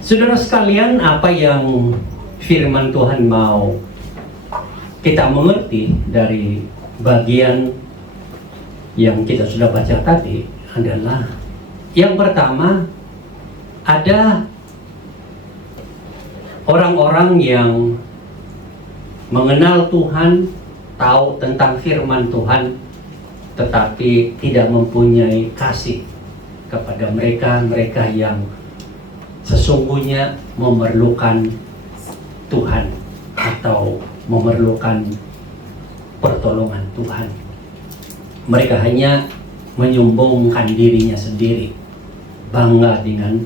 Saudara sekalian, apa yang firman Tuhan mau kita mengerti dari bagian yang kita sudah baca tadi adalah yang pertama, ada orang-orang yang mengenal Tuhan, tahu tentang firman Tuhan, tetapi tidak mempunyai kasih kepada mereka yang sesungguhnya memerlukan Tuhan atau memerlukan pertolongan Tuhan. Mereka hanya menyombongkan dirinya sendiri, bangga dengan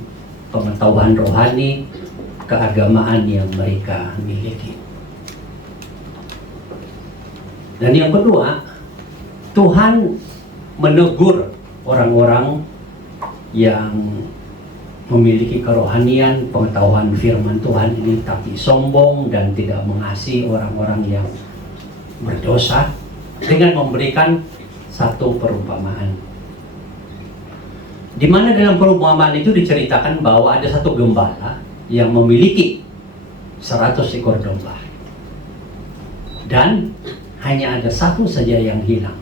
pengetahuan rohani, keagamaan yang mereka miliki. Dan yang kedua, Tuhan menegur orang-orang yang memiliki kerohanian, pengetahuan firman Tuhan ini, tapi sombong dan tidak mengasihi orang-orang yang berdosa, dengan memberikan satu perumpamaan. Di mana dalam perumpamaan itu diceritakan bahwa ada satu gembala yang memiliki 100 ekor domba. Dan hanya ada satu saja yang hilang.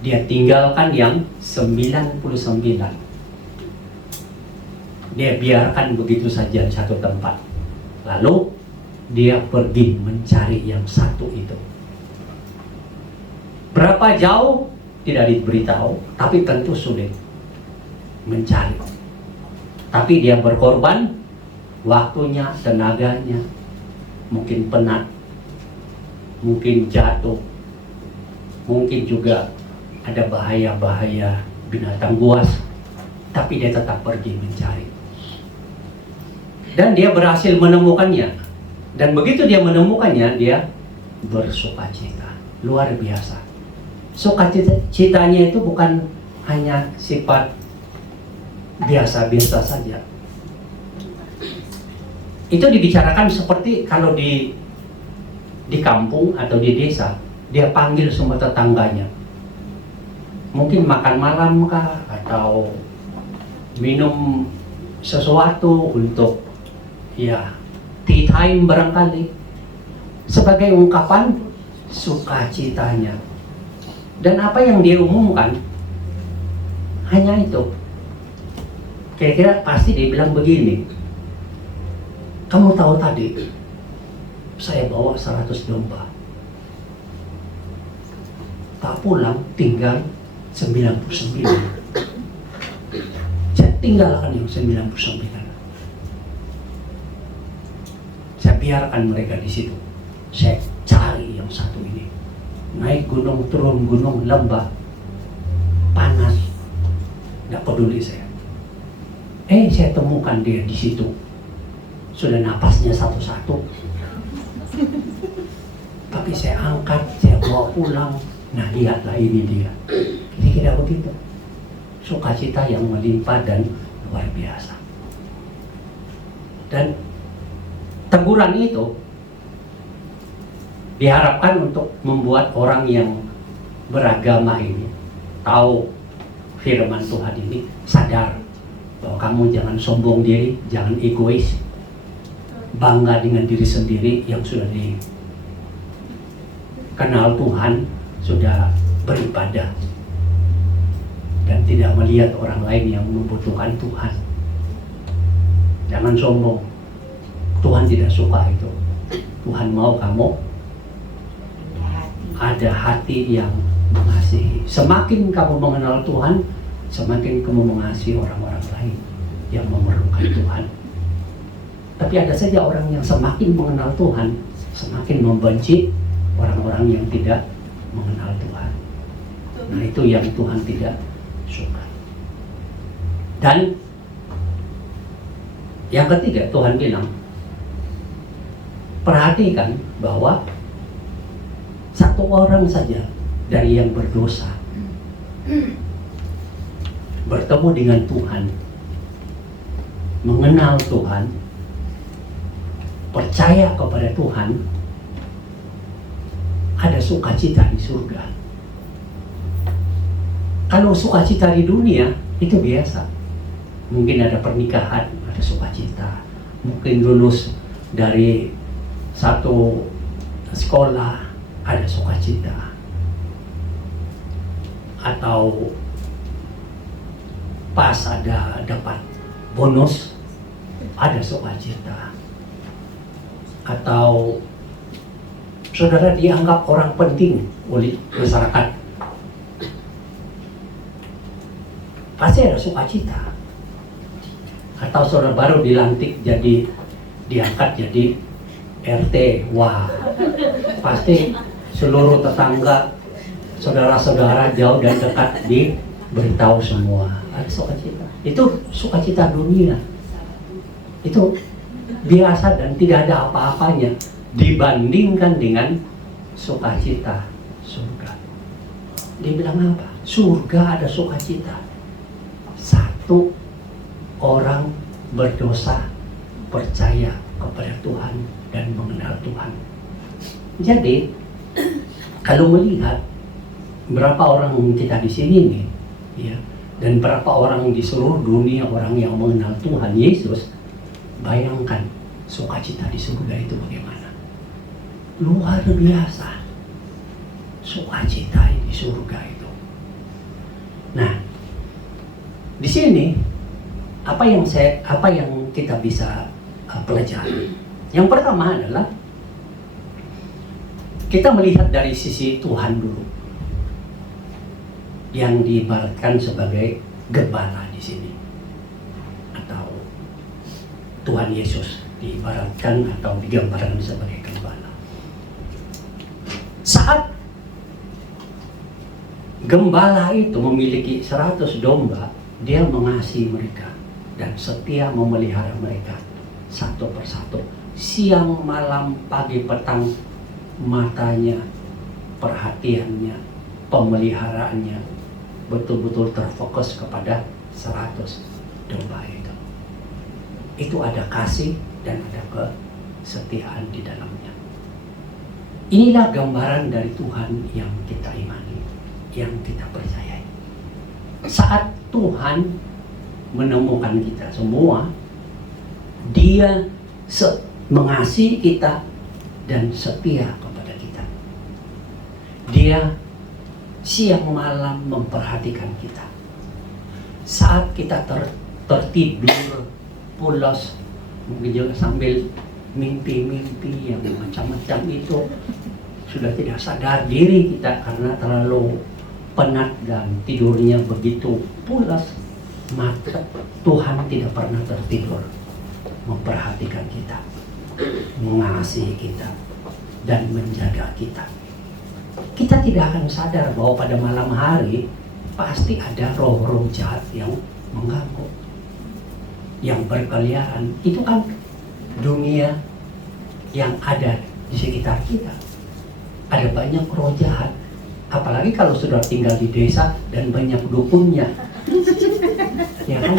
Dia tinggalkan yang 99. Dia biarkan begitu saja di satu tempat. Lalu dia pergi mencari yang satu itu. Berapa jauh tidak diberitahu, tapi tentu sulit mencari. Tapi dia berkorban waktunya, tenaganya, mungkin penat, mungkin jatuh, mungkin juga ada bahaya-bahaya binatang buas, tapi dia tetap pergi mencari. Dan dia berhasil menemukannya. Dan begitu dia menemukannya, dia bersukacita. Luar biasa. Sukacitanya itu bukan hanya sifat biasa-biasa saja. Itu dibicarakan seperti kalau di kampung atau di desa, dia panggil semua tetangganya. Mungkin makan malam kah, atau minum sesuatu untuk tea time barangkali, sebagai ungkapan sukacitanya. Dan apa yang dia umumkan hanya itu. Kira-kira pasti dia bilang begini, kamu tahu tadi saya bawa 100 domba, tak pulang, tinggal 99. Saya tinggalkan yang 99. Saya biarkan mereka di situ. Saya cari yang satu ini. Naik gunung, turun gunung, lembah, panas, tidak peduli saya. Saya temukan dia di situ. Sudah napasnya satu-satu. Tapi saya angkat, saya bawa pulang. Nah, lihatlah ini dia. Kira-kira begitu. Sukacita yang melimpah dan luar biasa. Dan teguran itu diharapkan untuk membuat orang yang beragama ini tahu firman Tuhan ini, sadar bahwa kamu jangan sombong diri, jangan egois, bangga dengan diri sendiri yang sudah dikenal Tuhan, sudah beribadah dan tidak melihat orang lain yang membutuhkan Tuhan. Jangan sombong. Tuhan tidak suka itu. Tuhan mau kamu ada hati yang mengasihi. Semakin kamu mengenal Tuhan, semakin kamu mengasihi orang-orang lain yang memerlukan Tuhan. Tapi ada saja orang yang semakin mengenal Tuhan, semakin membenci orang-orang yang tidak mengenal Tuhan. Nah, itu yang Tuhan tidak suka. Dan yang ketiga, Tuhan bilang, perhatikan bahwa satu orang saja dari yang berdosa bertemu dengan Tuhan, mengenal Tuhan, percaya kepada Tuhan, ada sukacita di surga. Kalau sukacita di dunia itu biasa. Mungkin ada pernikahan, ada sukacita. Mungkin lulus dari satu sekolah, ada sukacita. Atau pas ada dapat bonus, ada sukacita. Atau saudara dianggap orang penting oleh masyarakat, pasti ada sukacita. Atau saudara baru dilantik jadi, diangkat jadi RT, wah, pasti seluruh tetangga, saudara-saudara jauh dan dekat diberitahu semua. Ada sukacita. Itu sukacita dunia. Itu biasa dan tidak ada apa-apanya dibandingkan dengan sukacita surga. Dia bilang apa? Surga ada sukacita. Satu, orang berdosa percaya kepada Tuhan dan mengenal Tuhan. Jadi kalau melihat berapa orang kita di sini nih, ya, dan berapa orang di seluruh dunia, orang yang mengenal Tuhan Yesus, bayangkan sukacita di surga itu bagaimana? Luar biasa sukacita di surga itu. Nah, di sini apa yang kita bisa pelajari? Yang pertama adalah kita melihat dari sisi Tuhan dulu, yang diibaratkan sebagai gembala di sini, atau Tuhan Yesus diibaratkan atau digambarkan sebagai gembala. Saat gembala itu memiliki 100 domba, dia mengasihi mereka dan setia memelihara mereka satu persatu. Siang, malam, pagi, petang, matanya, perhatiannya, pemeliharaannya betul-betul terfokus kepada 100 domba itu. Itu ada kasih dan ada kesetiaan di dalamnya. Inilah gambaran dari Tuhan yang kita imani, yang kita percayai. Saat Tuhan menemukan kita semua, Dia mengasihi kita dan setia kepada kita. Dia siang malam memperhatikan kita. Saat kita tertidur pulas, mungkin juga sambil mimpi-mimpi yang macam-macam itu, sudah tidak sadar diri kita karena terlalu penat dan tidurnya begitu pulas, maka Tuhan tidak pernah tertidur memperhatikan kita, mengasihi kita, dan menjaga kita. Kita tidak akan sadar bahwa pada malam hari pasti ada roh-roh jahat yang mengganggu, yang berkeliaran. Itu kan dunia yang ada di sekitar kita. Ada banyak roh jahat, apalagi kalau sudah tinggal di desa dan banyak dukunnya, ya kan,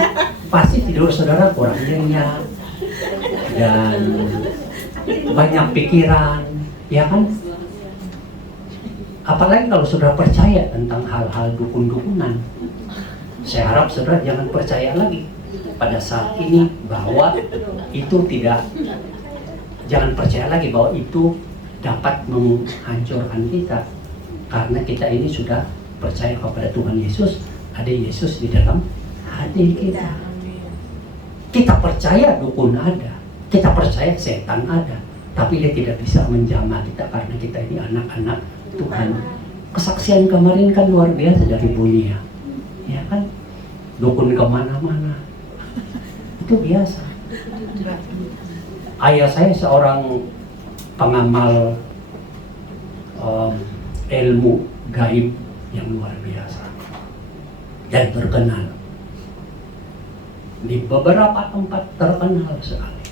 pasti tidur saudara kurang nyenyak dan banyak pikiran, ya kan. Apalagi kalau sudah percaya tentang hal-hal dukun-dukunan. Saya harap saudara jangan percaya lagi pada saat ini bahwa itu jangan percaya lagi bahwa itu dapat menghancurkan kita, karena kita ini sudah percaya kepada Tuhan Yesus. Ada Yesus di dalam hati kita. Kita percaya dukun ada, kita percaya setan ada, tapi dia tidak bisa menjamah kita karena kita ini anak-anak Tuhan. Kesaksian kemarin kan luar biasa dari Bunia, ya kan, dukun kemana-mana, itu biasa. Ayah saya seorang pengamal ilmu gaib yang luar biasa dan terkenal di beberapa tempat, terkenal sekali.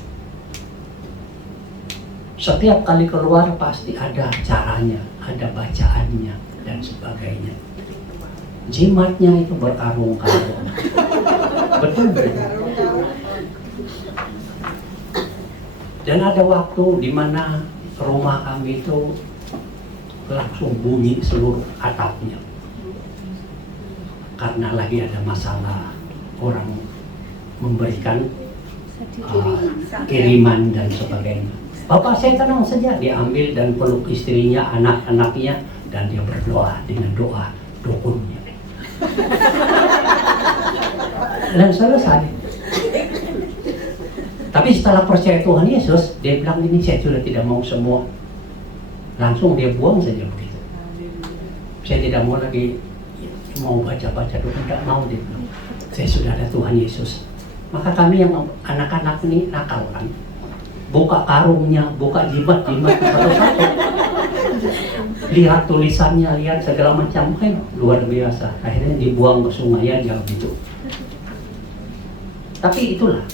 Setiap kali keluar pasti ada caranya, ada bacaannya dan sebagainya. Jimatnya itu berkarung-karung. Betul. Dan ada waktu di mana rumah kami itu langsung bunyi seluruh atapnya. Karena lagi ada masalah, orang memberikan kiriman dan sebagainya. Bapak saya tenang saja, dia ambil dan peluk istrinya, anak-anaknya, dan dia berdoa dengan doa dukunnya. Dan selesai. Tapi setelah percaya Tuhan Yesus, dia bilang ini saya sudah tidak mau semua. Langsung dia buang saja begitu. Saya tidak mau lagi mau baca-baca doa, tidak mau dia bilang. Saya sudah ada Tuhan Yesus. Maka kami yang anak-anak ini nakal kan. Buka karungnya, buka jimat-jimat satu-satu. Lihat tulisannya, lihat segala macam, kan luar biasa. Akhirnya dibuang ke sungai aja gitu. Tapi itulah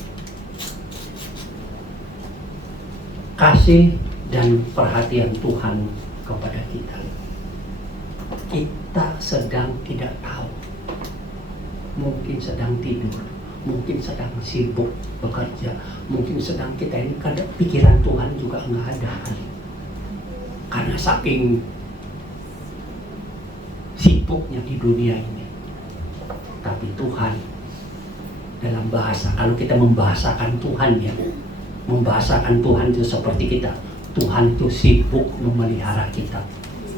kasih dan perhatian Tuhan kepada kita. Kita sedang tidak tahu. Mungkin sedang tidur, mungkin sedang sibuk bekerja, mungkin sedang kita ini kadang pikiran Tuhan juga nggak ada kan. Karena saking sibuknya di dunia ini. Tapi Tuhan dalam bahasa, kalau kita membahasakan Tuhan ya, membahasakan Tuhan itu seperti kita. Tuhan itu sibuk memelihara kita,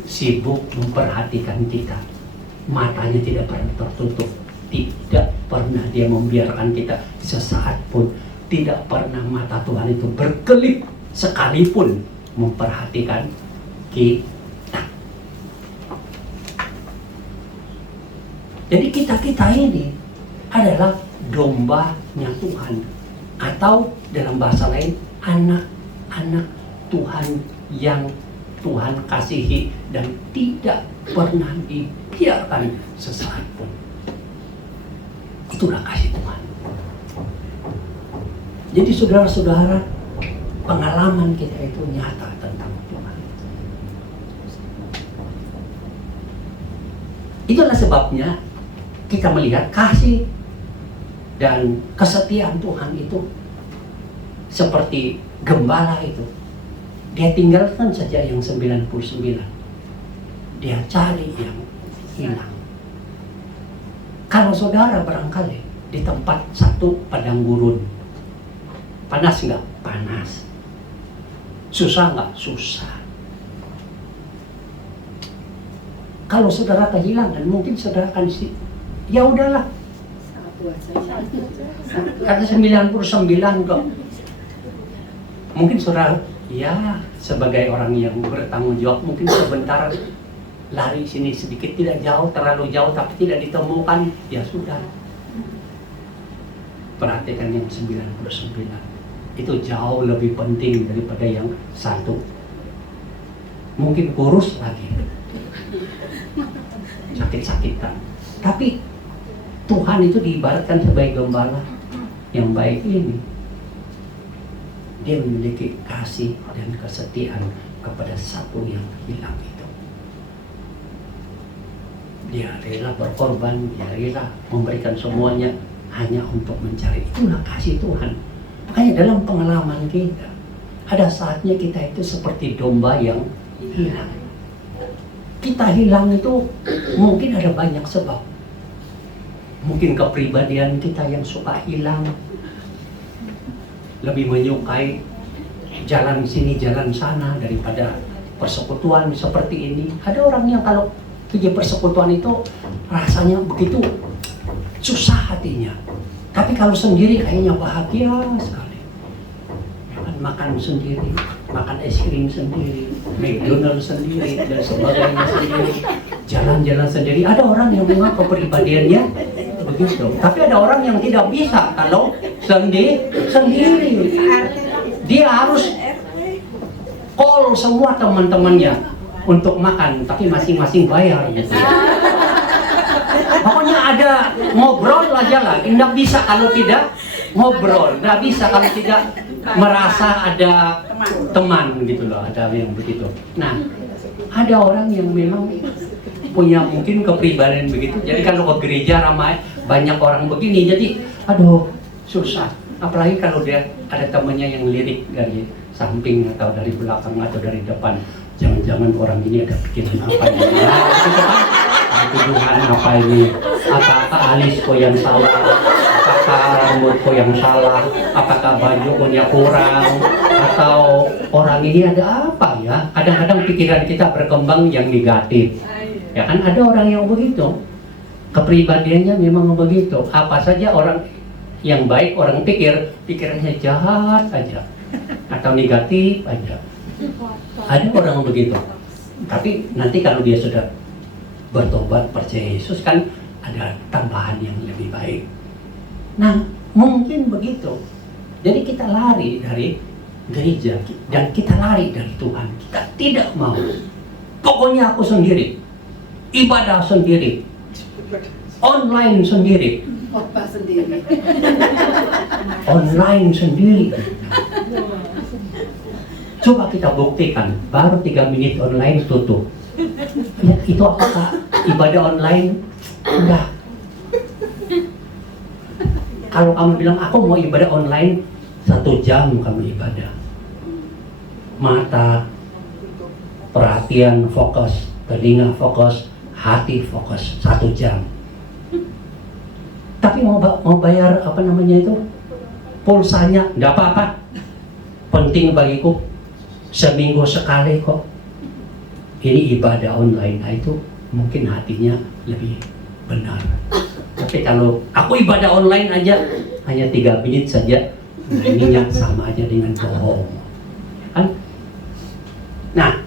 sibuk memperhatikan kita. Matanya tidak pernah tertutup, tidak pernah dia membiarkan kita sesaat pun. Tidak pernah mata Tuhan itu berkelip sekalipun memperhatikan kita. Jadi kita ini adalah dombanya Tuhan, atau dalam bahasa lain anak-anak Tuhan yang Tuhan kasihi dan tidak pernah dibiarkan sesaat pun. Itulah kasih Tuhan. Jadi saudara-saudara, pengalaman kita itu nyata tentang Tuhan. Itulah sebabnya kita melihat kasih dan kesetiaan Tuhan itu seperti gembala itu. Dia tinggalkan saja yang 99. Dia cari yang hilang. Kalau saudara barangkali di tempat satu padang gurun, panas nggak? Panas. Susah nggak? Susah. Kalau saudara kehilangan, mungkin saudara akan ya udahlah. Ada 99 kok. Mungkin saudara, ya sebagai orang yang bertanggung jawab, mungkin sebentar lari sini sedikit, tidak jauh, terlalu jauh tapi tidak ditemukan, ya sudah. Perhatikan yang 99. Itu jauh lebih penting daripada yang satu. Mungkin kurus lagi, sakit-sakitan. Tapi Tuhan itu diibaratkan sebagai gembala yang baik ini. Dia memiliki kasih dan kesetiaan kepada satu yang hilang itu. Dia rela berkorban, dia rela memberikan semuanya hanya untuk mencari. Itulah kasih Tuhan. Makanya dalam pengalaman kita, ada saatnya kita itu seperti domba yang hilang. Kita hilang itu mungkin ada banyak sebab. Mungkin kepribadian kita yang suka hilang, lebih menyukai jalan sini jalan sana daripada persekutuan seperti ini. Ada orang yang kalau pergi persekutuan itu rasanya begitu susah hatinya, tapi kalau sendiri kayaknya bahagia sekali. Makan sendiri, makan es krim sendiri, McDonald sendiri dan sebagainya sendiri, jalan-jalan sendiri. Ada orang yang memang kepribadiannya begitu, tapi ada orang yang tidak bisa kalau sendiri. Dia harus call semua teman-temannya untuk makan, tapi masing-masing bayar gitu. Pokoknya ada ngobrol aja lah, nggak bisa kalau tidak ngobrol, nggak bisa kalau tidak merasa ada teman gitu loh, ada yang begitu. Nah, ada orang yang memang punya mungkin kepribadian begitu, jadi kalau ke gereja ramai banyak orang begini, jadi aduh susah. Apalagi kalau dia ada temannya yang lirik dari samping atau dari belakang atau dari depan, jangan-jangan orang ini ada pikiran apa ini, nah, gitu kan? Tuduhan apa ini, apa alis kok yang salah, apakah rambutku yang salah, apakah bajunya kurang, atau orang ini ada apa ya. Kadang-kadang pikiran kita berkembang yang negatif. Ya kan ada orang yang begitu. Kepribadiannya memang begitu. Apa saja orang yang baik orang pikirannya jahat aja atau negatif aja. Ada orang begitu. Tapi nanti kalau dia sudah bertobat percaya Yesus kan ada tambahan yang lebih baik. Nah, mungkin begitu. Jadi kita lari dari gereja dan kita lari dari Tuhan. Kita tidak mau. Pokoknya aku sendiri. Ibadah sendiri. Online sendiri. Khotbah sendiri. Online sendiri. Coba kita buktikan, baru 3 menit online tutup. Ya, itu apakah ibadah online? Enggak. Kalau kamu bilang, aku mau ibadah online 1 jam kamu ibadah. Mata, perhatian fokus, telinga fokus, hati fokus 1 jam. Tapi mau bayar apa namanya itu? Pulsanya, enggak apa-apa. Penting bagiku. Seminggu sekali kok. Ini ibadah online, nah itu mungkin hatinya lebih benar. Tapi kalau aku ibadah online aja hanya 3 menit saja, nah ininya sama aja dengan bohong, kan? Nah,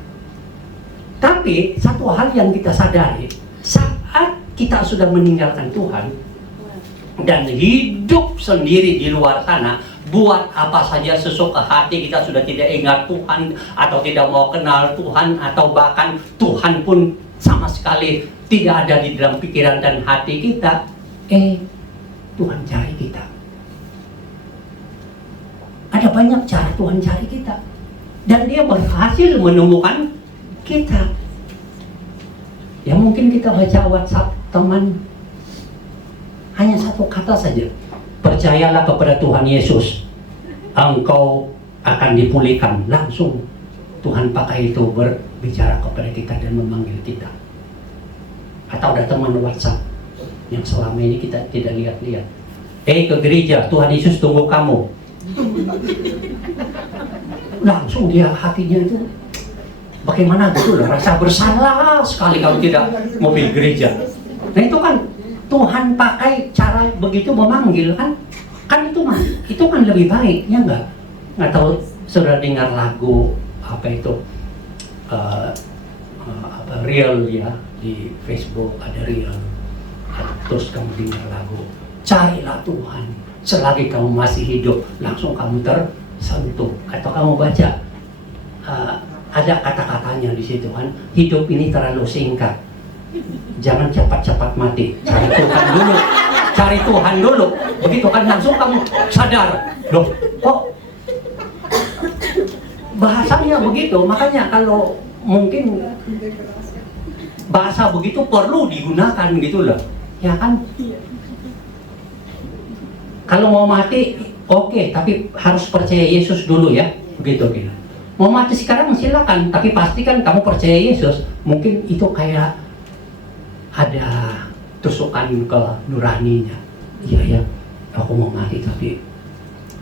tapi satu hal yang kita sadari, saat kita sudah meninggalkan Tuhan dan hidup sendiri di luar sana, buat apa saja sesuka hati, kita sudah tidak ingat Tuhan atau tidak mau kenal Tuhan, atau bahkan Tuhan pun sama sekali tidak ada di dalam pikiran dan hati kita. Tuhan cari kita. Ada banyak cara Tuhan cari kita, dan Dia berhasil menemukan kita. Ya mungkin kita baca WhatsApp teman, hanya 1 kata saja, percayalah kepada Tuhan Yesus, engkau akan dipulihkan. Langsung Tuhan pakai itu berbicara kepada kita dan memanggil kita. Atau ada teman WhatsApp yang selama ini kita tidak lihat-lihat, ke gereja, Tuhan Yesus tunggu kamu. Langsung dia hatinya itu bagaimana gitu loh, rasa bersalah sekali kalau tidak mobil gereja. Nah itu kan Tuhan pakai cara begitu memanggil, kan itu kan lebih baik, ya enggak? Nggak tahu sudah dengar lagu apa itu real ya, di Facebook ada real, terus kamu dengar lagu, carilah Tuhan selagi kamu masih hidup, langsung kamu tersentuh. Atau kamu baca ada kata-katanya di situ kan, hidup ini terlalu singkat, jangan cepat-cepat mati, cari Tuhan dulu, cari Tuhan dulu. Begitu kan langsung kamu sadar, loh kok bahasanya begitu. Makanya kalau mungkin bahasa begitu perlu digunakan gitu loh, ya kan? Kalau mau mati oke, tapi harus percaya Yesus dulu ya, begitu gitu. Mau mati sekarang silakan, tapi pastikan kamu percaya Yesus. Mungkin itu kayak ada tusukan ke nuraninya. Iya ya, aku mau mati tapi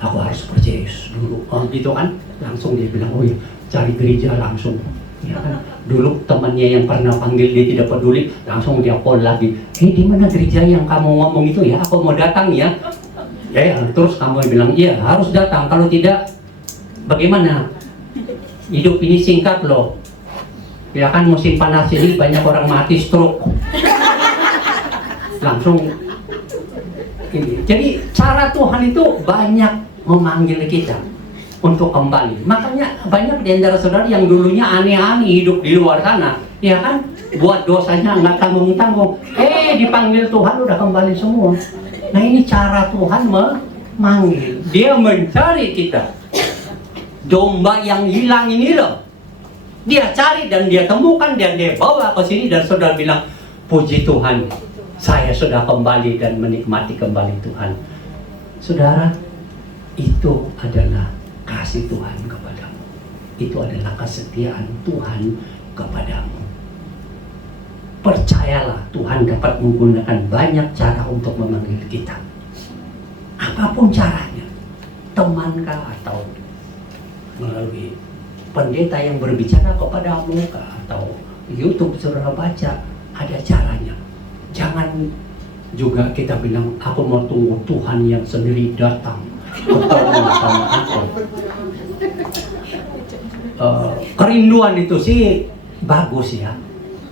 aku harus percaya Yesus dulu. Gitu kan, langsung dia bilang, oh ya, cari gereja langsung. Ya kan, dulu temannya yang pernah panggil dia tidak peduli, langsung dia call lagi. Di mana gereja yang kamu ngomong itu ya? Aku mau datang ya. Ya, terus kamu bilang, iya harus datang, kalau tidak bagaimana? Hidup ini singkat loh. Ya kan, musim panas ini banyak orang mati stroke. Langsung ini. Jadi cara Tuhan itu banyak memanggil kita untuk kembali. Makanya banyak di antara saudara yang dulunya aneh-aneh hidup di luar sana, ya kan, buat dosanya nggak tanggung-tanggung. Dipanggil Tuhan udah kembali semua. Nah ini cara Tuhan memanggil. Dia mencari kita. Domba yang hilang ini loh, Dia cari dan Dia temukan dan Dia bawa ke sini, dan saudara bilang, puji Tuhan, saya sudah kembali dan menikmati kembali Tuhan. Saudara, itu adalah kasih Tuhan kepadamu. Itu adalah kesetiaan Tuhan kepadamu. Percayalah, Tuhan dapat menggunakan banyak cara untuk memanggil kita. apapun caranya, teman kah atau melalui pendeta yang berbicara kepadamu kah, atau YouTube saudara baca, ada caranya. Jangan juga kita bilang, aku mau tunggu Tuhan yang sendiri datang ketemu sama aku. Kerinduan itu sih bagus ya,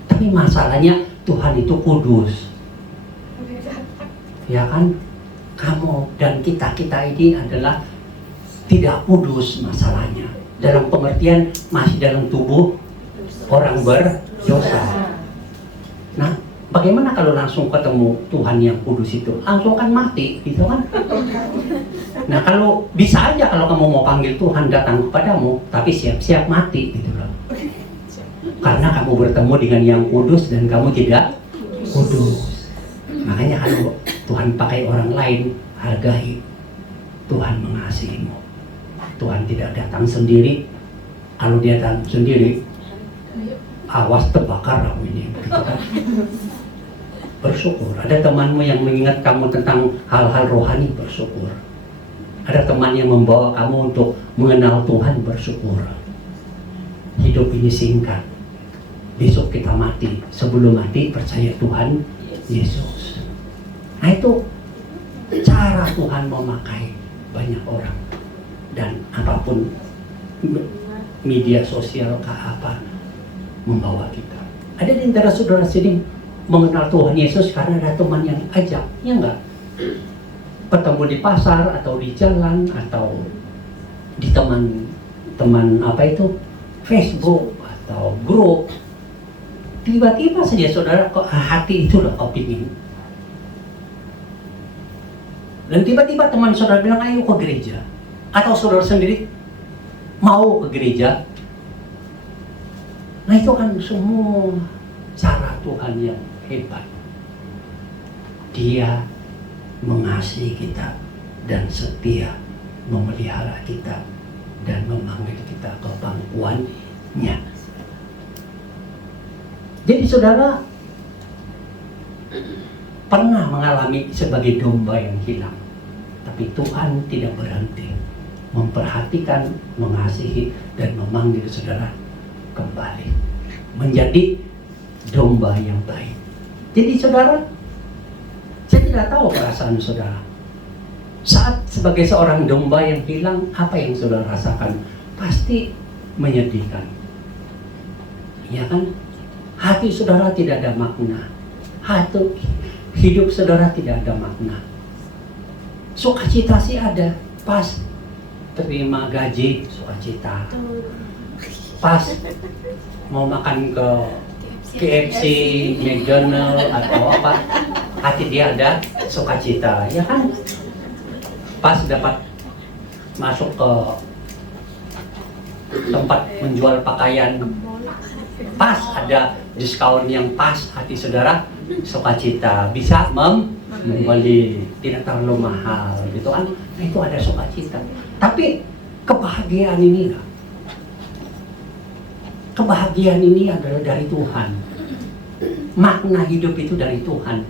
tapi masalahnya Tuhan itu kudus, ya kan? Kamu dan kita ini adalah tidak kudus masalahnya, dalam pengertian masih dalam tubuh orang berdosa. Nah, bagaimana kalau langsung ketemu Tuhan yang kudus itu? Langsung kan mati, gitu kan? Nah, kalau bisa aja kalau kamu mau panggil Tuhan datang kepadamu, tapi siap-siap mati, gitu loh. Karena kamu bertemu dengan yang kudus dan kamu tidak kudus. Makanya kalau Tuhan pakai orang lain, hargai. Tuhan mengasihimu. Tuhan tidak datang sendiri. Kalau dia datang sendiri, awas terbakar aku ini, gitu kan? Bersyukur. Ada temanmu yang mengingat kamu tentang hal-hal rohani, bersyukur. Ada teman yang membawa kamu untuk mengenal Tuhan, bersyukur. Hidup ini singkat. Besok kita mati. Sebelum mati, percaya Tuhan Yesus. Nah, itu cara Tuhan memakai banyak orang. Dan apapun media sosial kah apa, membawa kita. Ada di antara saudara sini mengenal Tuhan Yesus karena ada teman yang ajak, ya enggak? Ketemu di pasar atau di jalan atau di teman apa itu, Facebook atau grup. Tiba-tiba saja saudara kok hati itu loh kepingin. Dan tiba-tiba teman saudara bilang ayo ke gereja. Atau saudara sendiri mau ke gereja. Nah, itu kan semua cara Tuhan yang hebat. Dia mengasihi kita dan setia memelihara kita dan memanggil kita ke pangkuannya. Jadi saudara pernah mengalami sebagai domba yang hilang, tapi Tuhan tidak berhenti memperhatikan, mengasihi dan memanggil saudara kembali menjadi domba yang baik. Jadi saudara, saya tidak tahu perasaan saudara saat sebagai seorang domba yang hilang. Apa yang saudara rasakan? Pasti menyedihkan, ya kan? Hati saudara tidak ada makna, hidup saudara tidak ada makna. Sukacita sih ada, pas terima gaji sukacita, pas mau makan ke KFC, McDonald atau apa, hati dia ada sukacita, ya kan? Pas dapat masuk ke tempat menjual pakaian, pas ada diskon yang pas, hati saudara sukacita, bisa membeli, tidak terlalu mahal, gitu kan? Nah, itu ada sukacita. Tapi kebahagiaan ini adalah dari Tuhan. Makna hidup itu dari Tuhan,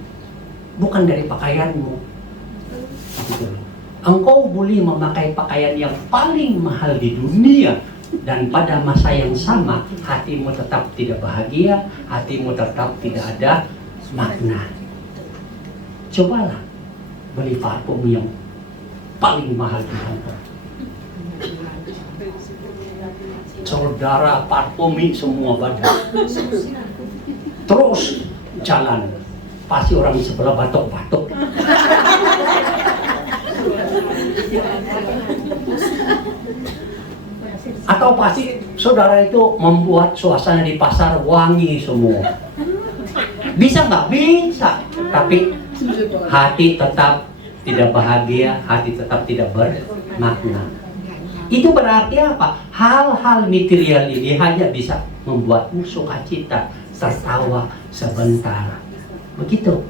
bukan dari pakaianmu. Gitu. Engkau boleh memakai pakaian yang paling mahal di dunia, dan pada masa yang sama hatimu tetap tidak bahagia, hatimu tetap tidak ada makna. Cobalah beli parfum yang paling mahal di kantor. Saudara parfumi semua badan, terus jalan, pasti orang di sebelah batuk-batuk. Atau pasti saudara itu membuat suasana di pasar wangi semua. Bisa nggak? Bisa. Tapi hati tetap tidak bahagia, hati tetap tidak bermakna. Itu berarti apa? Hal-hal material ini hanya bisa membuatmu sukacita, tertawa sebentar. Begitu.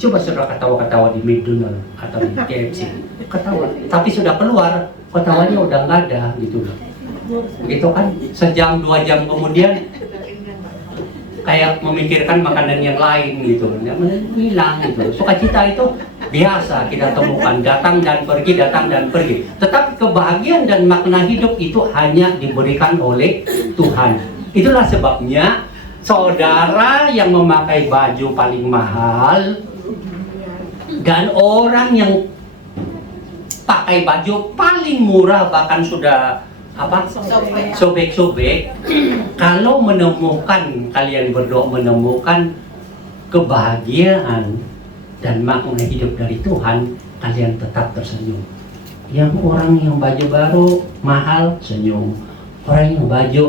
Coba saudara ketawa-ketawa di McDonald atau di KFC, ketawa. Tapi sudah keluar, ketawanya udah nggak ada, gitu loh. Begitu kan? Sejam, 2 jam kemudian kayak memikirkan makanan yang lain gitu, hilang gitu. Sukacita itu biasa kita temukan, datang dan pergi, datang dan pergi. Tetapi kebahagiaan dan makna hidup itu hanya diberikan oleh Tuhan. Itulah sebabnya saudara yang memakai baju paling mahal dan orang yang pakai baju paling murah, bahkan sudah sobek-sobek, kalau kalian berdua menemukan kebahagiaan dan makna hidup dari Tuhan, kalian tetap tersenyum. Yang orang yang baju baru mahal senyum, orang yang baju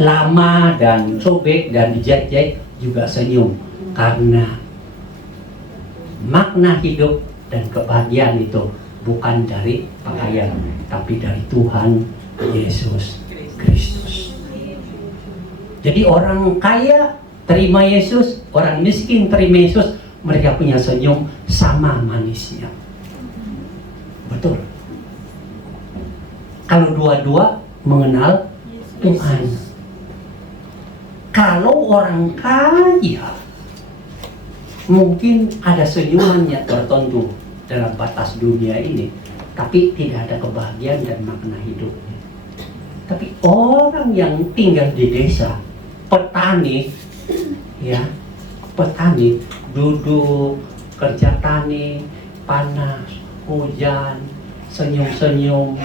lama dan sobek dan dijahit-jahit juga senyum, karena makna hidup dan kebahagiaan itu bukan dari pakaian, tapi dari Tuhan Yesus Kristus. Jadi orang kaya terima Yesus, orang miskin terima Yesus, mereka punya senyum sama manisnya. Betul. Kalau dua-dua mengenal Tuhan. Kalau orang kaya, mungkin ada senyumannya tertentu dalam batas dunia ini, tapi tidak ada kebahagiaan dan makna hidupnya. Tapi orang yang tinggal di desa, petani, duduk kerja tani, panas, hujan, senyum-senyum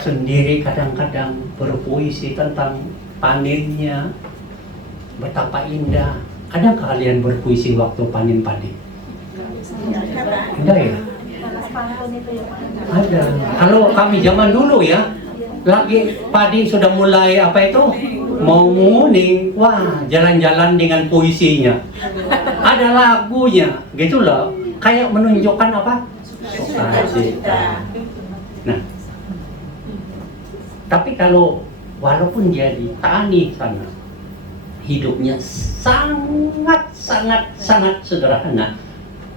sendiri, kadang-kadang berpuisi tentang panennya, betapa indah. Adakah kalian berpuisi waktu panen padi? Enggak ya? Ada. Kalau kami zaman dulu ya, lagi padi sudah mulai mau nguning, wah jalan-jalan dengan puisinya. Ada lagunya, gitu loh. Kayak menunjukkan sukacita. Nah, tapi kalau walaupun dia di tani sana, hidupnya sangat sederhana,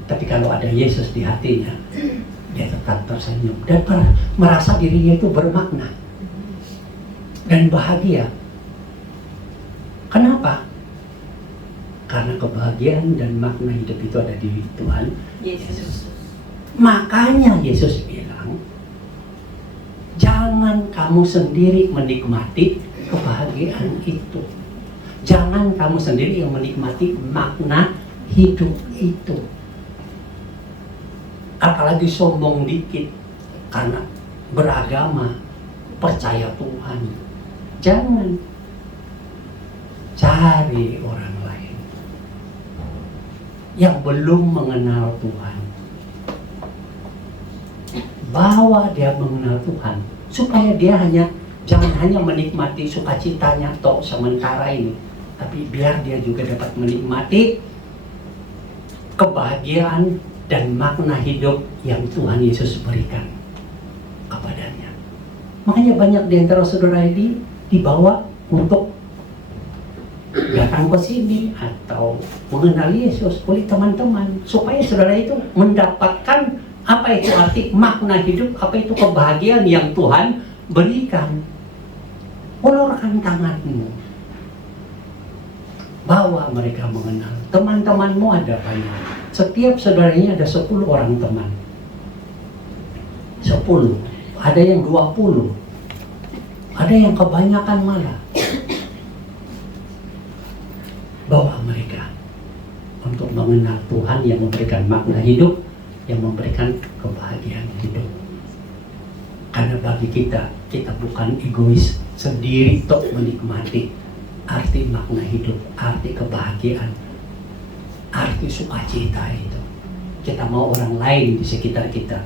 tapi kalau ada Yesus di hatinya, dia tetap tersenyum dan merasa dirinya itu bermakna dan bahagia. Kenapa? Karena kebahagiaan dan makna hidup itu ada di Tuhan Yesus. Makanya Yesus bilang, jangan kamu sendiri menikmati kebahagiaan itu. Jangan kamu sendiri yang menikmati makna hidup itu. Apalagi sombong dikit karena beragama, percaya Tuhan. Jangan. Cari orang lain yang belum mengenal Tuhan. Bawa dia mengenal Tuhan, supaya dia jangan hanya menikmati sukacitanya atau sementara ini, tapi biar dia juga dapat menikmati kebahagiaan dan makna hidup yang Tuhan Yesus berikan kepadanya. Makanya banyak di antara saudara ini dibawa untuk datang ke sini atau mengenal Yesus oleh teman-teman, supaya saudara itu mendapatkan apa itu arti makna hidup, apa itu kebahagiaan yang Tuhan berikan. Ulurkan tanganmu, bawa mereka mengenal. Teman-temanmu ada banyak. Setiap saudaranya ada 10 orang teman. 10, ada yang 20, ada yang kebanyakan malah. Bawa mereka untuk mengenal Tuhan yang memberikan makna hidup, yang memberikan kebahagiaan hidup. Karena bagi kita bukan egois sendiri untuk menikmati arti makna hidup, arti kebahagiaan, arti sukacita itu. Kita mau orang lain di sekitar kita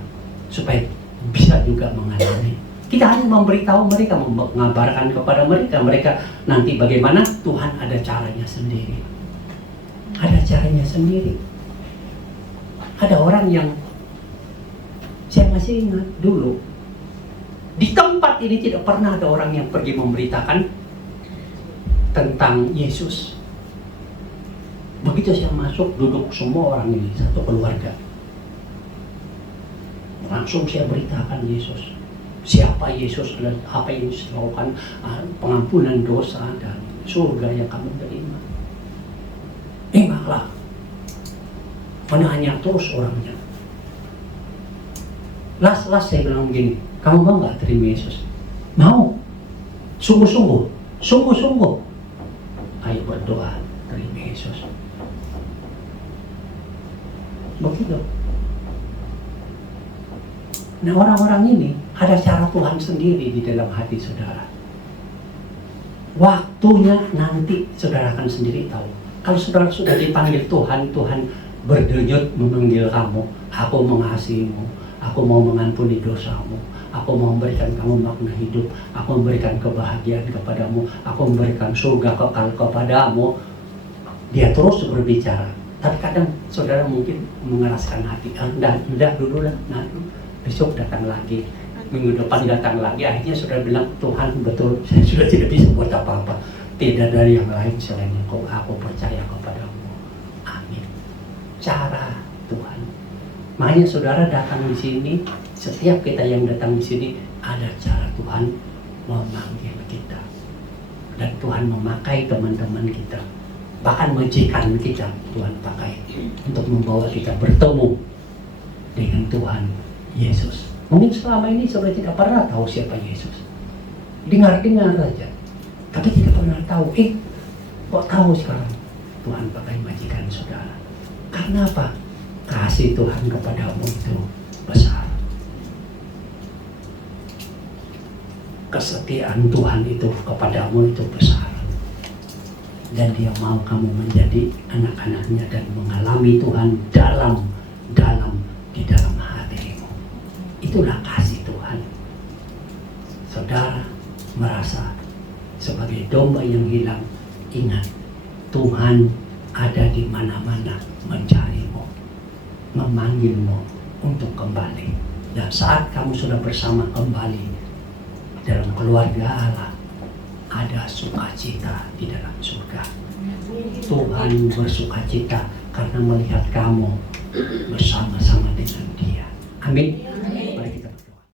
supaya bisa juga mengalami. Kita hanya memberitahu mereka, mengabarkan kepada mereka nanti bagaimana. Tuhan ada caranya sendiri. Ada caranya sendiri. Ada orang yang saya masih ingat dulu, di tempat ini tidak pernah ada orang yang pergi memberitakan tentang Yesus. Begitu saya masuk, duduk semua orang ini, satu keluarga. Langsung saya beritakan Yesus. Siapa Yesus dan apa yang Yesus lakukan, pengampunan dosa dan surga yang kamu terima. Ingatlah. menanya terus orangnya. Las saya bilang begini, kamu mau nggak terima Yesus? Mau, sungguh-sungguh. Ayo berdoa, terima Yesus. Begitu. Nah, orang-orang ini ada cara Tuhan sendiri di dalam hati saudara. Waktunya nanti saudara akan sendiri tahu. Kalau saudara sudah dipanggil Tuhan, Tuhan berdenyut memanggil kamu, aku mengasihimu, aku mau mengampuni dosamu, aku mau memberikan kamu makna hidup, aku memberikan kebahagiaan kepadamu, aku memberikan surga kekal kepadamu. Dia terus berbicara. Tapi kadang saudara mungkin mengeraskan hati, enggak dulu lah, nah, besok datang lagi, minggu depan datang lagi. Akhirnya saudara bilang, Tuhan betul, saya sudah tidak bisa buat apa-apa, tidak ada yang lain selain Engkau, aku percaya kepadamu. Amin. Cara Tuhan. Makanya saudara datang di sini, setiap kita yang datang di sini ada cara Tuhan memanggil kita, dan Tuhan memakai teman-teman kita, bahkan majikan kita Tuhan pakai untuk membawa kita bertemu dengan Tuhan Yesus. Mungkin selama ini saudara tidak pernah tahu siapa Yesus, dengar-dengar saja, tapi tidak pernah tahu. Kok tahu sekarang? Tuhan pakai majikan saudara. Karena apa? Kasih Tuhan kepadamu itu besar. Kesetiaan Tuhan itu kepadamu itu besar. Dan Dia mau kamu menjadi anak-anaknya dan mengalami Tuhan dalam di dalam hatimu. Itulah kasih Tuhan. Saudara merasa sebagai domba yang hilang, ingat, Tuhan ada di mana-mana mencarimu, memanggilmu untuk kembali. Dan saat kamu sudah bersama kembali dalam keluarga Allah, ada sukacita di dalam surga. Tuhan bersukacita karena melihat kamu bersama-sama dengan Dia. Amin.